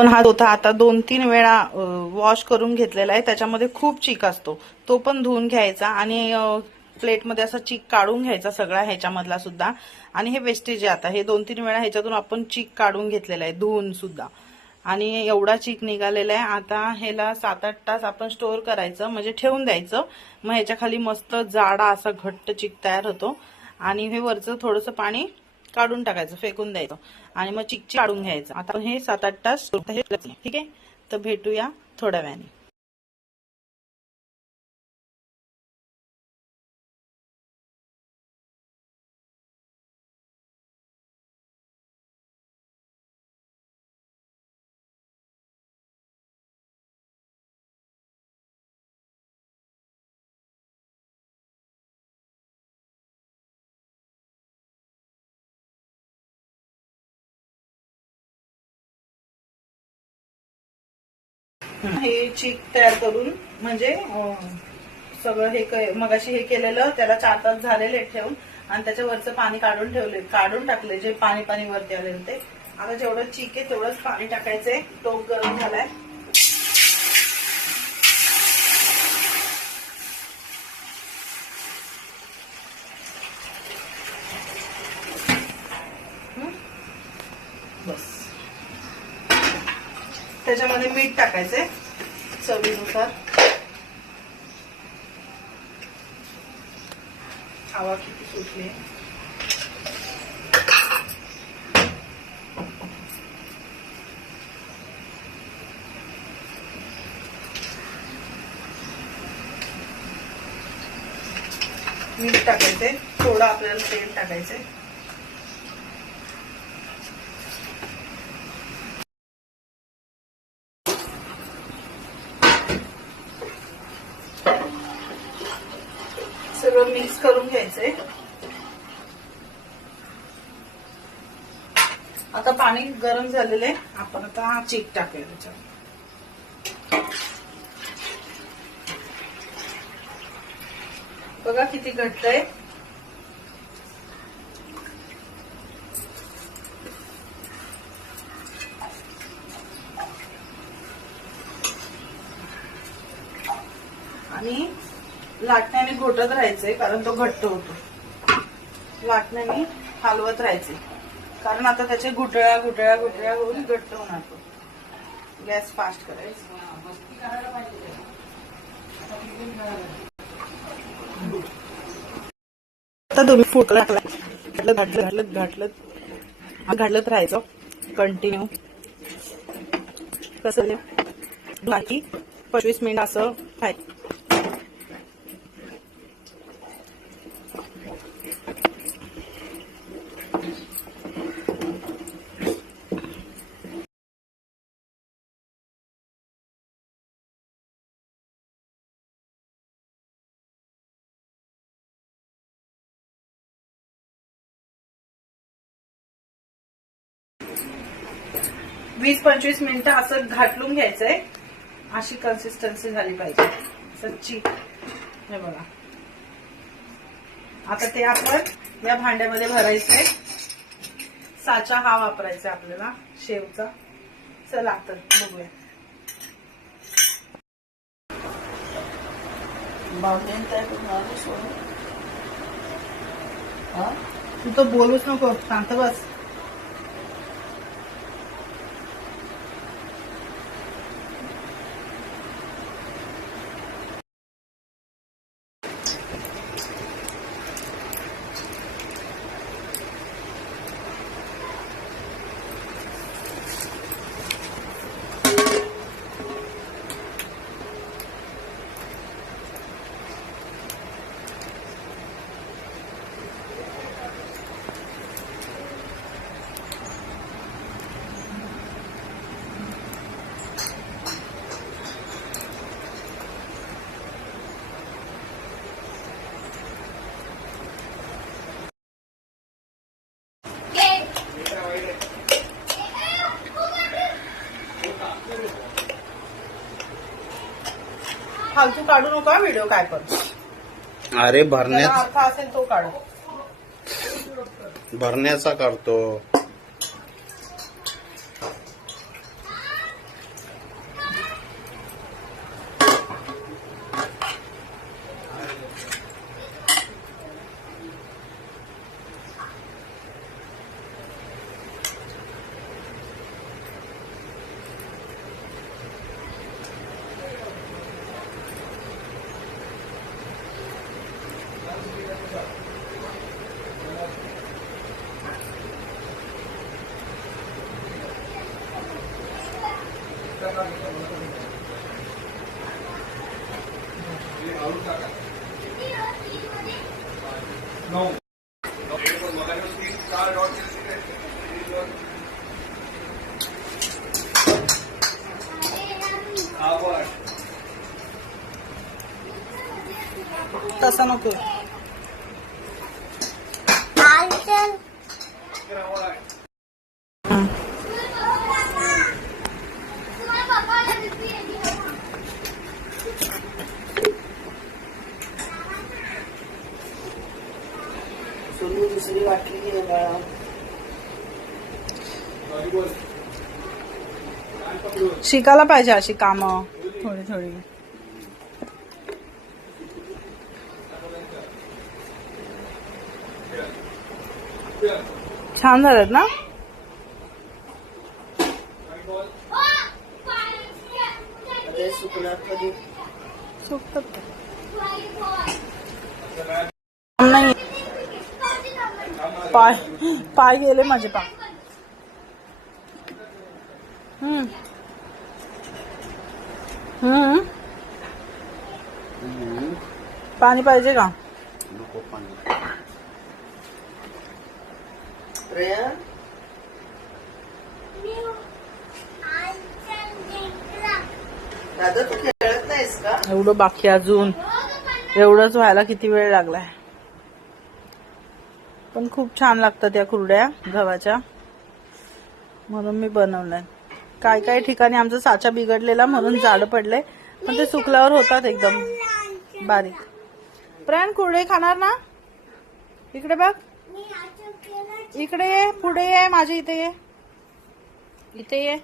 आपण हा होता आता 2-3 वेळा वॉश करून घेतलेला आहे. त्याच्यामध्ये खूप चीक असतो, तो पण धुवून घ्यायचा आणि प्लेटमध्ये असा चीक काढून घ्यायचा सगळा ह्याच्यामधला सुद्धा. आणि हे वेस्टेज आहे, आता हे 2-3 वेळा ह्याच्यातून आपण चीक काढून घेतलेला आहे धुवून सुद्धा. आणि एवढा चीक निघालेला आहे. आता ह्याला 7-8 तास आपण स्टोअर करायचं, म्हणजे ठेवून द्यायचं. मग ह्याच्या खाली मस्त जाडा असा घट्ट चीक तयार होतो. आणि हे वरचं थोडंसं पाणी काढून टाकायचं, फेकून द्यायचं आणि मग चिक काढून घ्यायचं. आता हे 7-8 तास ठीक आहे. तर भेटूया थोड्या वेळाने. हे चीक तयार करून म्हणजे सगळं हे मगाशी हे केलेलं त्याला 4 तास झालेले ठेवून आणि त्याच्यावरचं पाणी काढून टाकले, जे पाणी वरती आलेलं ते. आता जेवढं चीक आहे तेवढंच पाणी टाकायचंय. टोप गरम झालाय. बस. त्याच्यामध्ये मीठ टाकायचंय चवीनुसार. हवा किती सुटली. मीठ टाकायचंय, थोडं आपल्याला तेल टाकायचंय. सगळं मिक्स करून घ्यायचंय. आता पाणी गरम झालेलं आहे. आपण आता हा चीक टाकूया त्याच्यात. बघा किती घट्ट आहे. आणि लाटण्याने घोटत राहायचंय, कारण तो घट्ट होतो. लाटण्याने हलवत राहायचे, कारण आता त्याचे गुठळ्या होऊन घट्ट होणार तो. गॅस फास्ट करायचा. आता तुम्ही फूट घाटलत राहायचं कंटिन्यू. कसं बाकी 25 मिनिट असं खायचं. 20-25 मिनिटं असं घाटलून घ्यायचंय. अशी कन्सिस्टन्सी झाली पाहिजे सच्ची. हे बघा. आता ते आपण या भांड्यामध्ये भरायचंय. साचा हा वापरायचा आपल्याला शेवचा. चला तर बघूया. तू तर बोलूच नको, शांत बस. फालतू काढू नका व्हिडिओ. काय पण अरे भरण्याचा अर्थ असेल तो काढ. भरण्याचा करतो. तसं नको. दुसरी वाटली घे बाळा. शिकायला पाहिजे अशी कामं थोडी थोडी. छान झालेत ना. ते सुकणार कधी. सुकतात ते. नाही पाय पाय गेले माझे पाय. हम्म हम्म पाणी पाहिजे का. नको पाणी. प्रिया दादा तू खेळत नाहीस का. एवढं बाकी अजून. एवढंच व्हायला किती वेळ लागलाय. पण खूप छान लागतात या कुरड्या गव्हाच्या, म्हणून मी बनवलंय. काय काय ठिकाणी आमचा साचा बिघडलेला म्हणून जाड पडले, पण ते सुकल्यावर होतात एकदम बारीक. प्रयाण कुरडे खाणार ना. इकडे बघ. इकडे ये, पुढे ये, माझ्या इथे ये. इथे ये.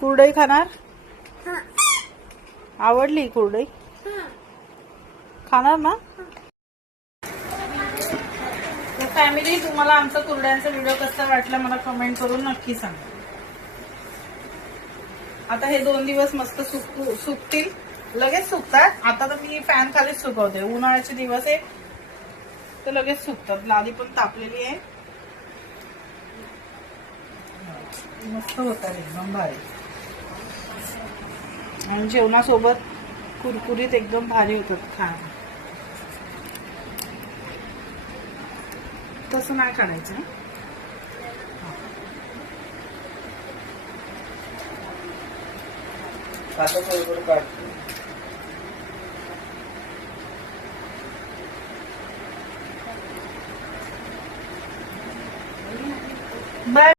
कुरडई खाणार. आवडली कुरडई. खाणार ना. फॅमिली, तुम्हाला आमचा कुरड्यांचा व्हिडिओ कसा वाटला मला कमेंट करून नक्की सांगा. आता हे 2 दिवस मस्त सुकतील. लगेच सुकतात. आता तर मी फॅन खालीच सुकवते. उन्हाळ्याचे दिवस आहे तर लगेच सुकतात. लादी पण तापलेली आहे. मस्त होतात एकदम भारी. आणि जेवणासोबत कुरकुरीत एकदम भारी होतात खायला. तसं नाही काढायचं. आता बरोबर काढतो.